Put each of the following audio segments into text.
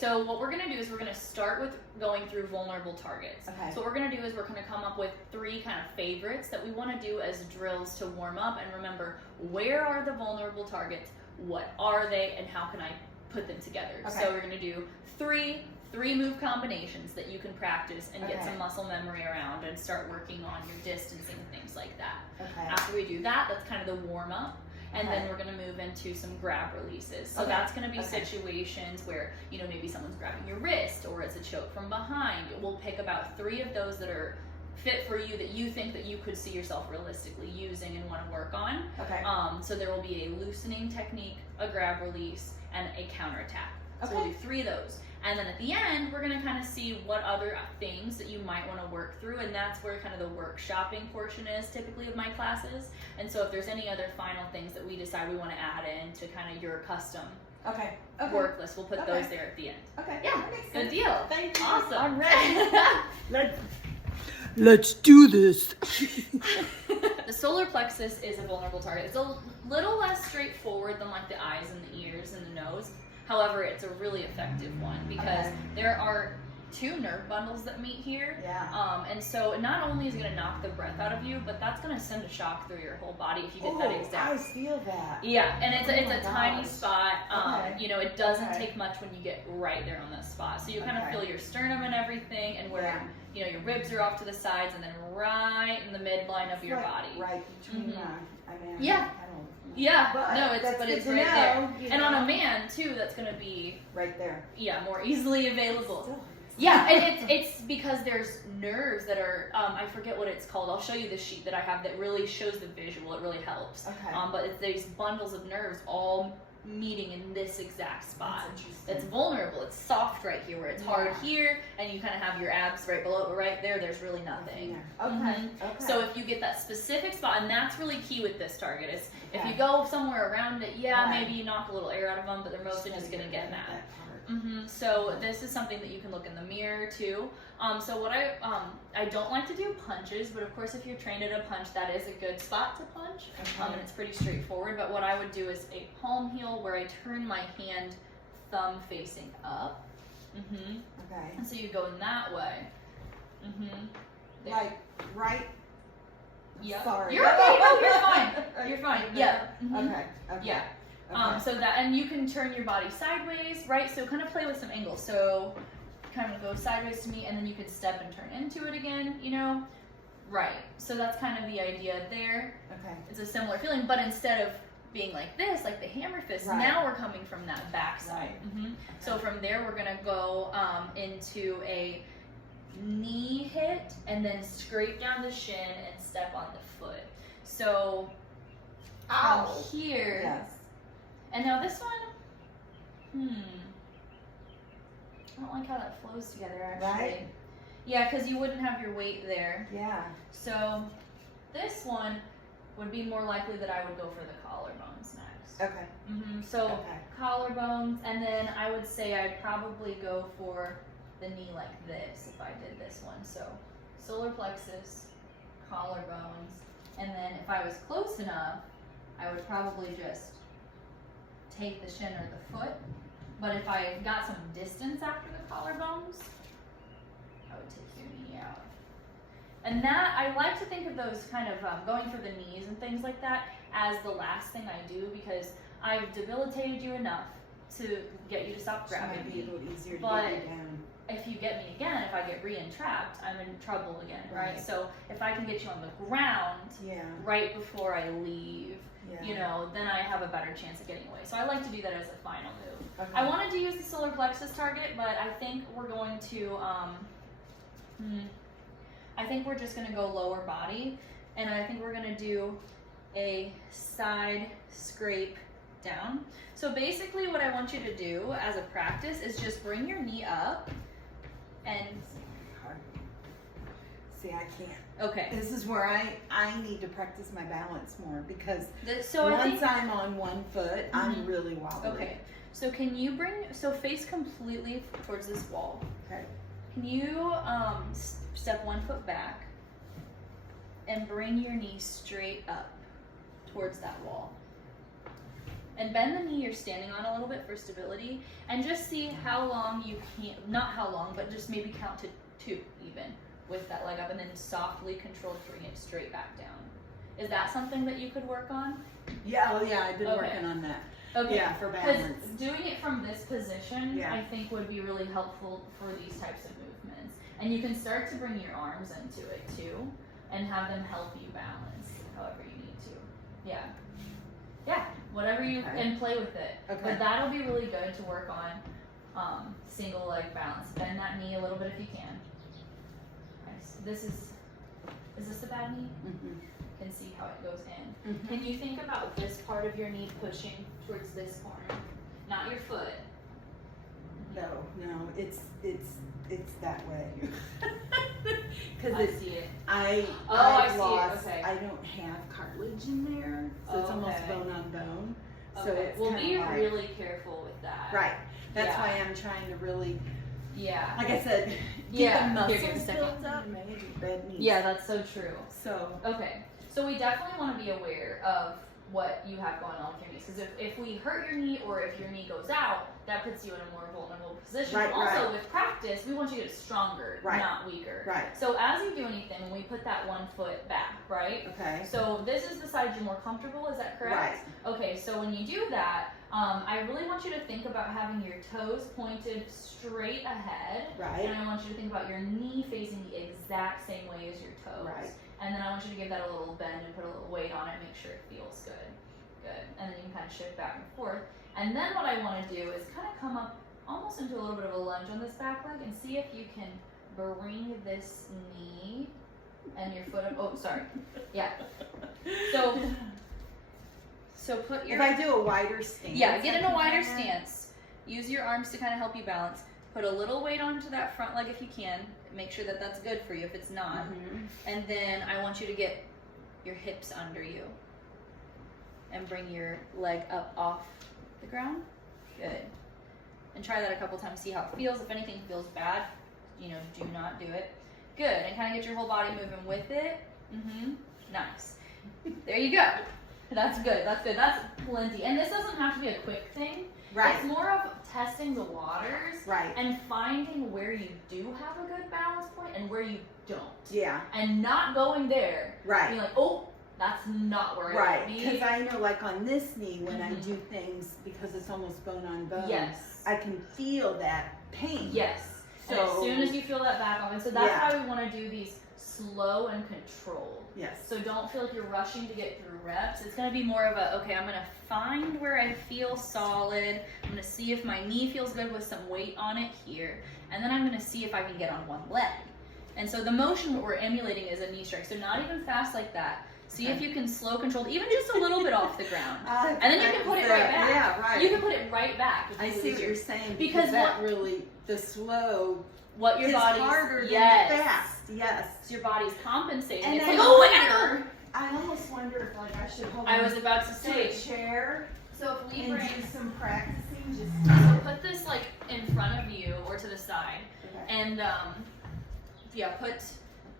so what we're gonna do is we're gonna start with going through vulnerable targets. Okay. So what we're gonna do is we're gonna come up with 3 kind of favorites that we wanna do as drills to warm up, and remember, where are the vulnerable targets, what are they, and how can I put them together? Okay. So we're gonna do 3 move combinations that you can practice and get Okay. some muscle memory around and start working on your distancing, things like that. Okay. After we do that, that's kind of the warm up. And Okay. then we're gonna move into some grab releases. So Okay. that's gonna be Okay. situations where, you know, maybe someone's grabbing your wrist or it's a choke from behind. We'll pick about 3 of those that are fit for you, that you think that you could see yourself realistically using and wanna work on. Okay. So there will be a loosening technique, a grab release, and a counterattack. So we'll Okay. do 3 of those. And then at the end, we're gonna kind of see what other things that you might wanna work through, and that's where kind of the workshopping portion is typically of my classes. And so if there's any other final things that we decide we wanna add in to kind of your custom Okay. Okay. work list, we'll put Okay. those there at the end. Okay. Yeah, That makes good sense. deal. Thank you. Awesome. I'm ready. Let's do this. The solar plexus is a vulnerable target. It's a little less straightforward than like the eyes and the ears and the nose. However, it's a really effective one because Okay. there are 2 nerve bundles that meet here. Yeah. And so not only is it going to knock the breath out of you, but that's going to send a shock through your whole body if you get that I exact. feel that. Yeah, and it's Oh my a tiny gosh. spot. Okay. You know, it doesn't Okay. take much when you get right there on that spot. So you kind of Okay. feel your sternum and everything, and where Yeah. you know your ribs are off to the sides, and then right in the midline of your body. Right between Mhm. my. I mean, Yeah. I don't. Yeah, But no, it's that's but good it's to right know, there. you And on know. a man too, that's going to be Right there. more easily available. Still. Yeah, and it's because there's nerves that are, I forget what it's called. I'll show you the sheet that I have that really shows the visual. It really helps. Okay. But it's these bundles of nerves all meeting in this exact spot. That's interesting. It's vulnerable. It's soft right here, where it's hard Yeah. here, and you kind of have your abs right below, but right there, there's really nothing. Yeah. Okay. Mhm. Okay. So if you get that specific spot, and that's really key with this target, is if Okay. you go somewhere around it, Right. maybe you knock a little air out of them, but they're mostly just going to get mad. that part. So this is something that you can look in the mirror too. So what I don't like to do punches, but of course if you're trained at a punch, that is a good spot to punch. Okay. And it's pretty straightforward. But what I would do is a palm heel where I turn my hand, thumb facing up. Okay. And so you go in that way. There. Like right. Yep. Sorry. You're okay. No, you're fine. You're fine. Right Yeah. there. Okay. Okay. Yeah. Okay. So that, and you can turn your body sideways, right? So kind of play with some angles. So kind of go sideways to me, and then you could step and turn into it again, you know? Right. So that's kind of the idea there. Okay. It's a similar feeling, but instead of being like this, like the hammer fist, Right. now we're coming from that back side. Right. So from there, we're gonna go into a knee hit, and then scrape down the shin and step on the foot. So Ow. from here. Yes. And now this one, I don't like how that flows together actually. Right. Yeah, because you wouldn't have your weight there. Yeah. So this one would be more likely that I would go for the collarbones next. Okay. So Okay. collarbones, and then I would say I'd probably go for the knee like this if I did this one. So solar plexus, collarbones, and then if I was close enough, I would probably just take the shin or the foot. But if I got some distance after the collarbones, I would take your knee out. And that, I like to think of those kind of going for the knees and things like that as the last thing I do, because I've debilitated you enough to get you to stop So it grabbing might be a me. little easier to But get you down. If you get me again, if I get re-entrapped, I'm in trouble again, right? Right. So if I can get you on the ground Yeah. right before I leave, Yeah. you know, then I have a better chance of getting away. So I like to do that as a final move. Okay. I wanted to use the solar plexus target, but I think we're going to, I think we're just gonna go lower body, and I think we're gonna do a side scrape down. So basically what I want you to do as a practice is just bring your knee up and, See, I can't. okay. This is where I need to practice my balance more, because So I once think, I'm on one foot, I'm really wobbly. okay. So can you so face completely towards this wall. Okay. Can you step 1 foot back and bring your knee straight up towards that wall? and bend the knee you're standing on a little bit for stability, and just see how long you can, not how long, but just maybe count to 2 even with that leg up, and then softly control to bring it straight back down. Is that something that you could work on? Yeah, oh yeah, I've been Okay. working on that. Okay. Yeah, for Because balance. doing it from this position, Yeah. I think would be really helpful for these types of movements. And you can start to bring your arms into it too, and have them help you balance however you need to. Yeah. Yeah, whatever you, Okay. and play with it. Okay. But that'll be really good to work on single leg balance. Bend that knee a little bit if you can. Nice. Is this a bad knee? Mm-hmm. Can see how it goes in. Mhm. Can you think about this part of your knee pushing towards this corner? Not your foot. No, it's that way. Because I see it. I've I see it, lost, okay. I don't have cartilage in there, so it's almost Okay. bone on bone. So Okay. it's Well, kinda be like, really careful with that. right. That's Yeah. why I'm trying to really, Yeah. like I said, Yeah. get the Here, give me a muscles second. built up. Maybe bad knees. Yeah, that's so true. So Okay. So we definitely want to be aware of what you have going on with your knees, because if we hurt your knee or if your knee goes out, that puts you in a more vulnerable position. Right, Also, right. with practice, we want you to get stronger, Right. not weaker. Right. So as you do anything, when we put that one foot back, right? okay. So this is the side you're more comfortable, is that correct? Right. Okay, so when you do that, I really want you to think about having your toes pointed straight ahead. Right. And I want you to think about your knee facing the exact same way as your toes. Right. And then I want you to give that a little bend and put a little weight on it, make sure it feels good. Good. And then you can kind of shift back and forth. And then what I want to do is kind of come up almost into a little bit of a lunge on this back leg and see if you can bring this knee and your foot up. Oh, sorry. Yeah. So put your... If I do a wider stance. Yeah, get in I a can wider kinda- stance. Use your arms to kind of help you balance. Put a little weight onto that front leg if you can. Make sure that that's good for you if it's not. Mhm. And then I want you to get your hips under you. And bring your leg up off the ground. Good. And try that a couple times. See how it feels. If anything feels bad, do not do it. Good. And kind of get your whole body moving with it. Nice. There you go. That's good. That's good. That's plenty. And this doesn't have to be a quick thing. Right. It's more of testing the waters Right. and finding where you do have a good balance point and where you don't. Yeah. And not going there. Right. Being like, oh, that's not where Right, I need because to be. I know, like on this knee, when I Mhm. do things, because it's almost bone on bone, Yes. I can feel that pain. Yes. And So as soon as you feel that back on, so that's Yeah. why we want to do these slow and controlled. Yes. So don't feel like you're rushing to get through reps. It's going to be more of a, okay, I'm going to find where I feel solid. I'm going to see if my knee feels good with some weight on it here. And then I'm going to see if I can get on one leg. And so the motion what we're emulating is a knee strike. So not even fast like that. See if you can slow control, even just a little bit off the ground. And then you can put it right back. Yeah, right. You can put it right back. If I you see lose what your- you're saying, because because that really, the slow what your is body's harder yes. than the fast. Yes. So your body's compensating. And It's I like, oh, I gotta wonder, I almost wonder if like I should hold I on was about to to say. a chair So if we and bring, do some practicing. Just so put this like in front of you or to the side, okay. and put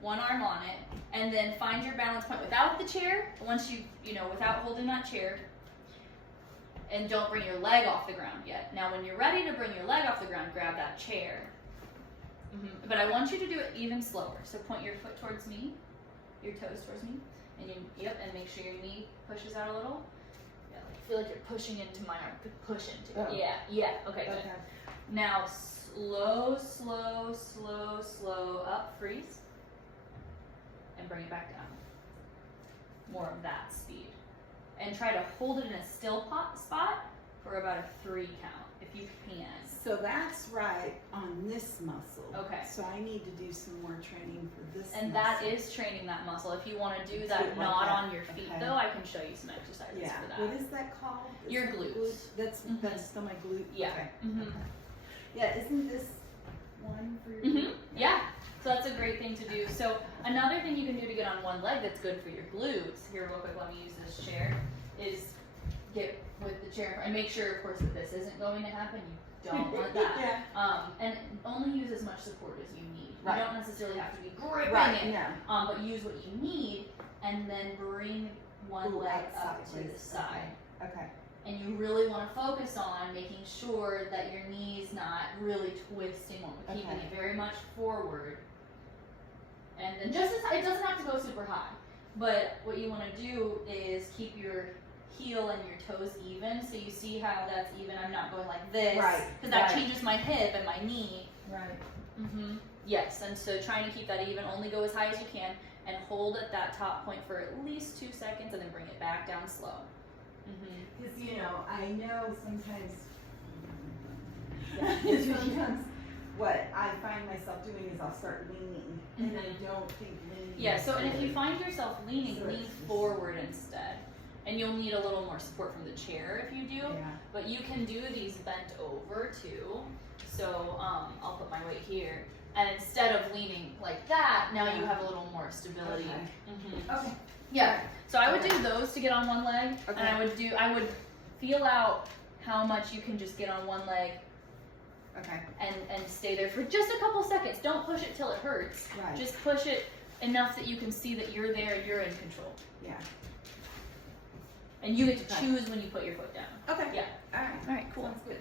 one arm on it, and then find your balance point without the chair. Once without holding that chair, and don't bring your leg off the ground yet. Now, when you're ready to bring your leg off the ground, grab that chair. But I want you to do it even slower. So point your foot towards me, your toes towards me, and and make sure your knee pushes out a little. Yeah, feel like you're pushing into my arm. Push into it. Oh. Yeah. Okay, good. Okay. Now slow up, freeze, and bring it back down. More of that speed. And try to hold it in a still spot for about a 3 count, if you can. So that's right on this muscle. Okay. So I need to do some more training for this And muscle. that is training that muscle. If you want to do Let's that do it like not that. on your feet, Okay. though, I can show you some exercises Yeah. for that. What is that called? Is Your that glutes. That's Mhm. that's still my glute. Yeah. Okay. Mhm. Okay. Yeah. Isn't this one for your Mhm. glute? Yeah. So that's a great thing to do. So another thing you can do to get on one leg that's good for your glutes, here real quick, let me use this chair, is get with the chair and make sure, of course, that this isn't going to happen. You don't want that. Yeah. And only use as much support as you need. Right. You don't necessarily have to be gripping Right. it, Yeah. but use what you need, and then bring one Ooh, leg outside up to the waist. side. Okay. And you really want to focus on making sure that your knee's not really twisting, keeping Okay. it very much forward. And then just as it doesn't have to go super high, but what you want to do is keep your heel and your toes even. So you see how that's even. I'm not going like this, Right, because that right. changes my hip and my knee. Right. Yes, and so trying to keep that even. Only go as high as you can, and hold at that top point for at least 2 seconds, and then bring it back down slow. Because, you know, I know sometimes, sometimes what I find myself doing is I'll start leaning, and I don't think leaning. Yeah, is so and if you good. find yourself leaning, So lean it's just- forward instead. And you'll need a little more support from the chair if you do. Yeah. But you can do these bent over too. So I'll put my weight here. And instead of leaning like that, now you have a little more stability. Okay. Okay. Yeah. So I would do those to get on one leg. Okay. And I would feel out how much you can just get on one leg Okay. and stay there for just a couple seconds. Don't push it till it hurts. Right. Just push it enough that you can see that you're there, you're in control. Yeah. And you get to Okay. choose when you put your foot down. Okay. Yeah. All right. All right, cool. Sounds good.